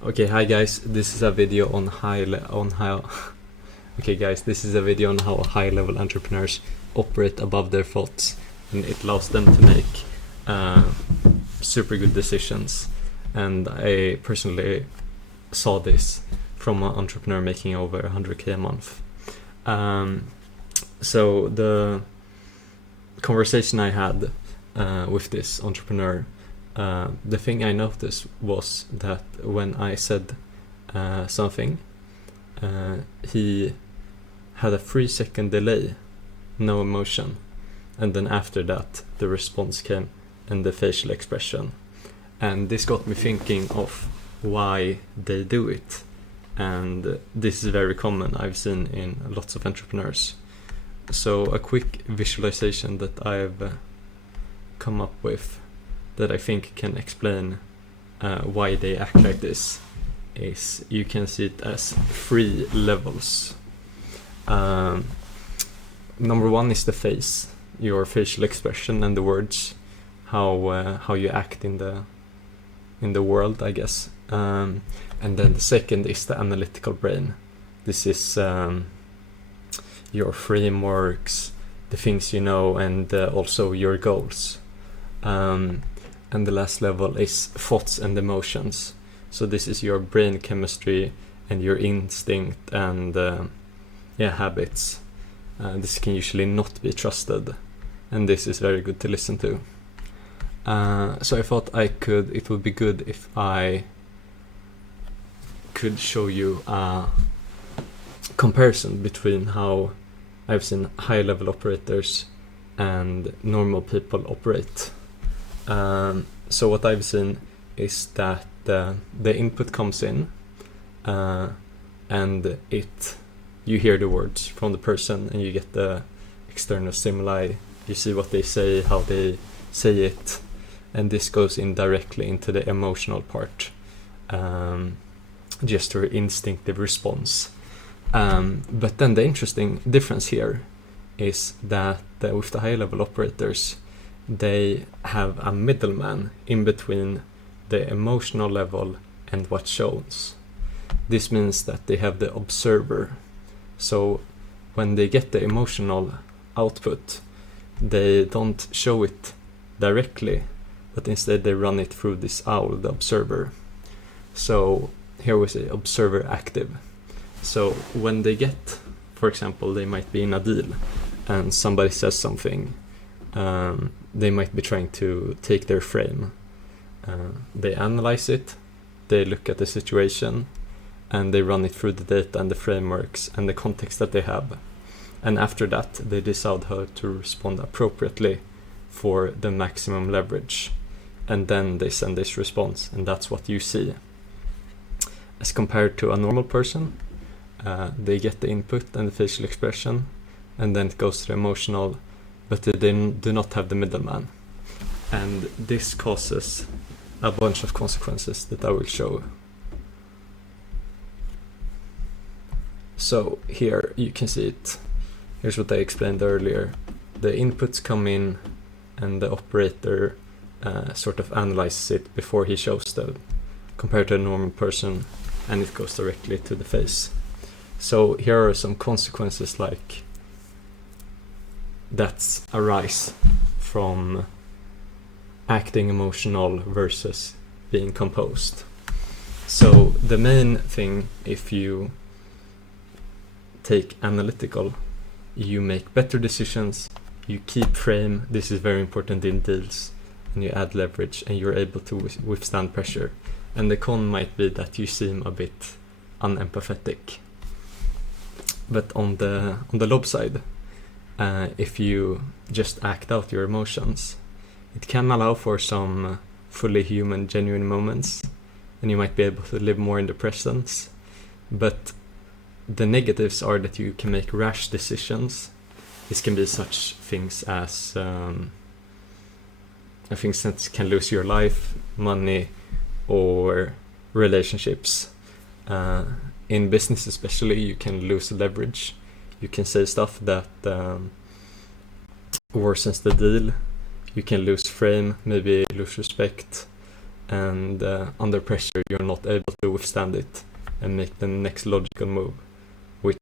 Okay, hi guys. This is a video on how. Okay, guys, this is a video on how high-level entrepreneurs operate above their thoughts, and it allows them to make super good decisions. And I personally saw this from an entrepreneur making over 100k a month. So the conversation I had with this entrepreneur, the thing I noticed was that when I said something, he had a 3-second delay, no emotion, and then after that the response came and the facial expression. And this got me thinking of why they do it, and this is very common, I've seen in lots of entrepreneurs. So a quick visualization that I've come up with that I think can explain why they act like this is you can see it as 3 levels. Number 1 is the face, your facial expression and the words, how you act in the world, I guess. And then the second is the analytical brain. This is your frameworks, the things you know, and also your goals. And the last level is thoughts and emotions. So this is your brain chemistry and your instinct and habits. This can usually not be trusted, and this is very good to listen to. So I thought it would be good if I could show you a comparison between how I've seen high-level operators and normal people operate. So what I've seen is that the input comes in, and you hear the words from the person, and you get the external stimuli. You see what they say, how they say it, and this goes in directly into the emotional part, just your instinctive response. But then the interesting difference here is that with the high-level operators, they have a middleman in between the emotional level and what shows. This means that they have the observer. So when they get the emotional output, they don't show it directly, but instead they run it through this owl, the observer. So here we say observer active. So when they get, for example, they might be in a deal and somebody says something, they might be trying to take their frame. They analyze it, they look at the situation, and they run it through the data and the frameworks and the context that they have. And after that, they decide how to respond appropriately for the maximum leverage. And then they send this response, and that's what you see. As compared to a normal person, they get the input and the facial expression, and then it goes to the emotional, but they do not have the middleman. And this causes a bunch of consequences that I will show. So here you can see it. Here's what I explained earlier. The inputs come in and the operator sort of analyzes it before he shows them, compared to a normal person, and it goes directly to the face. So here are some consequences like that arise from acting emotional versus being composed. So the main thing, if you take analytical, you make better decisions, you keep frame, this is very important in deals, and you add leverage, and you're able to withstand pressure. And the con might be that you seem a bit unempathetic. But on the lob side, if you just act out your emotions, it can allow for some fully human, genuine moments, and you might be able to live more in the presence. But the negatives are that you can make rash decisions. This can be such things as things that can lose your life, money, or relationships. In business especially, you can lose leverage. You can say stuff that worsens the deal. You can lose frame, maybe lose respect. and under pressure you're not able to withstand it and make the next logical move, which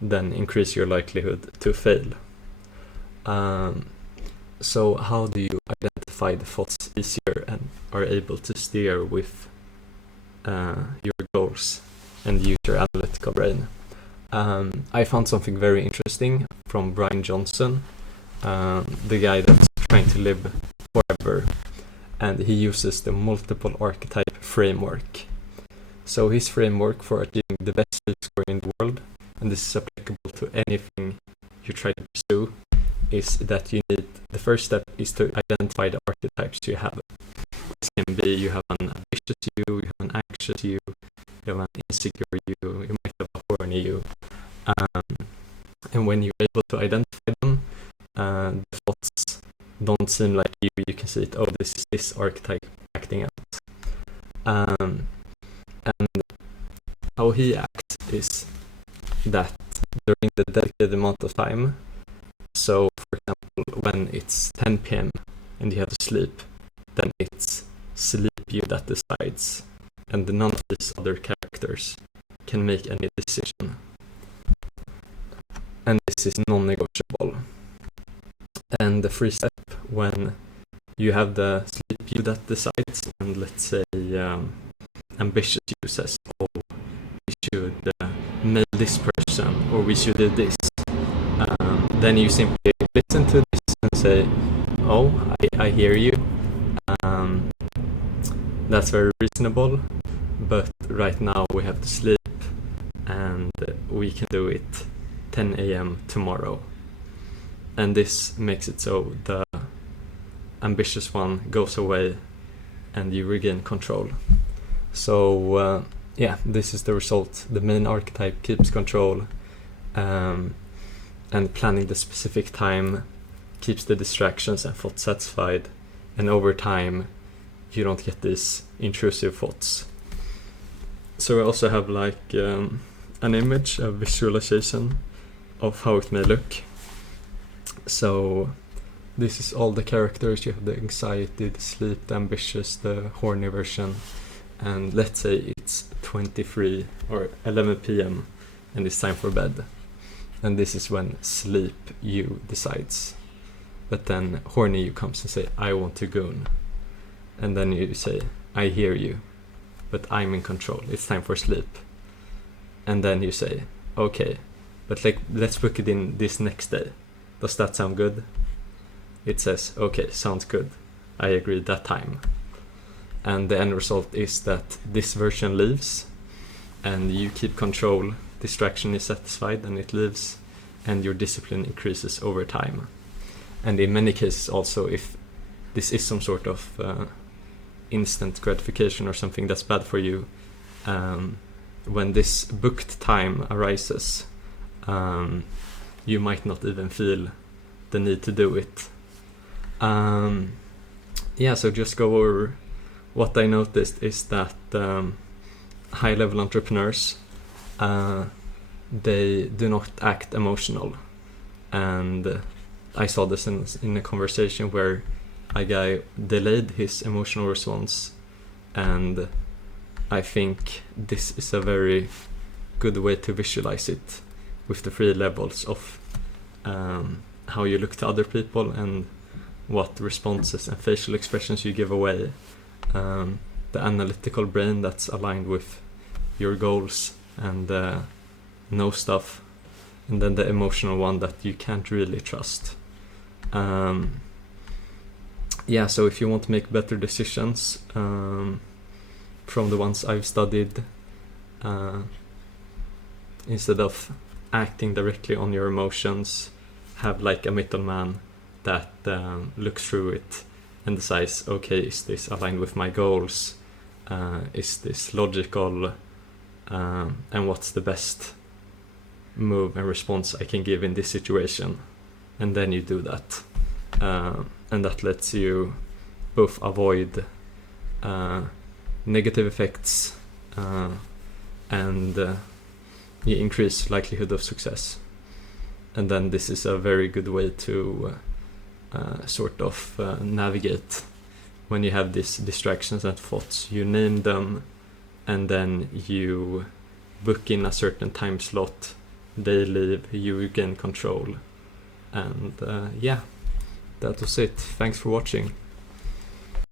then increase your likelihood to fail. So how do you identify the thoughts easier and are able to steer with your goals and use your analytical brain? I found something very interesting from Bryan Johnson, the guy that's trying to live forever, and he uses the multiple archetype framework. So his framework for achieving the best sleep score in the world, and this is applicable to anything you try to pursue, is that the first step is to identify the archetypes you have. This can be you have an ambitious you have an anxious you have an insecure you might have a horny you. And when you're able to identify them, the thoughts don't seem like you can see it, oh, this is this archetype acting out. And how he acts is that during the dedicated amount of time, so for example when it's 10 p.m. and you have to sleep, then it's sleep you that decides, and none of these other characters can make any decision. And this is non-negotiable. And the free step, when you have the sleep you that decides, and let's say ambitious you says, oh, we should mail this person, or we should do this, then you simply listen to this and say, oh, I hear you, that's very reasonable, but right now we have to sleep and we can do it 10 a.m. tomorrow. And this makes it so the ambitious one goes away and you regain control. So this is the result. The main archetype keeps control, and planning the specific time keeps the distractions and thoughts satisfied, and over time you don't get these intrusive thoughts. So I also have like an image, a visualization of how it may look. So this is all the characters. You have the anxiety, the sleep, the ambitious, the horny version, and let's say it's 23 or 11 p.m. and it's time for bed, and this is when sleep you decides. But then horny you comes and say, I want to goon, and then you say, I hear you, but I'm in control, it's time for sleep. And then you say, okay, but let's book it in this next day, does that sound good? It says, okay, sounds good, I agree that time. And the end result is that this version leaves and you keep control, distraction is satisfied and it leaves, and your discipline increases over time. And in many cases also, if this is some sort of instant gratification or something that's bad for you, when this booked time arises, you might not even feel the need to do it. So just go over what I noticed is that high-level entrepreneurs, they do not act emotional. And I saw this in a conversation where a guy delayed his emotional response, and I think this is a very good way to visualize it with the 3 levels of how you look to other people and what responses and facial expressions you give away, the analytical brain that's aligned with your goals and know stuff, and then the emotional one that you can't really trust. So if you want to make better decisions from the ones I've studied, instead of acting directly on your emotions, have like a middleman that looks through it and decides, okay, is this aligned with my goals? Is this logical? And what's the best move and response I can give in this situation? And then you do that. And that lets you both avoid negative effects and you increase likelihood of success. And then this is a very good way to navigate when you have these distractions and thoughts, you name them, and then you book in a certain time slot, they leave, you gain control. And yeah, that was it. Thanks for watching.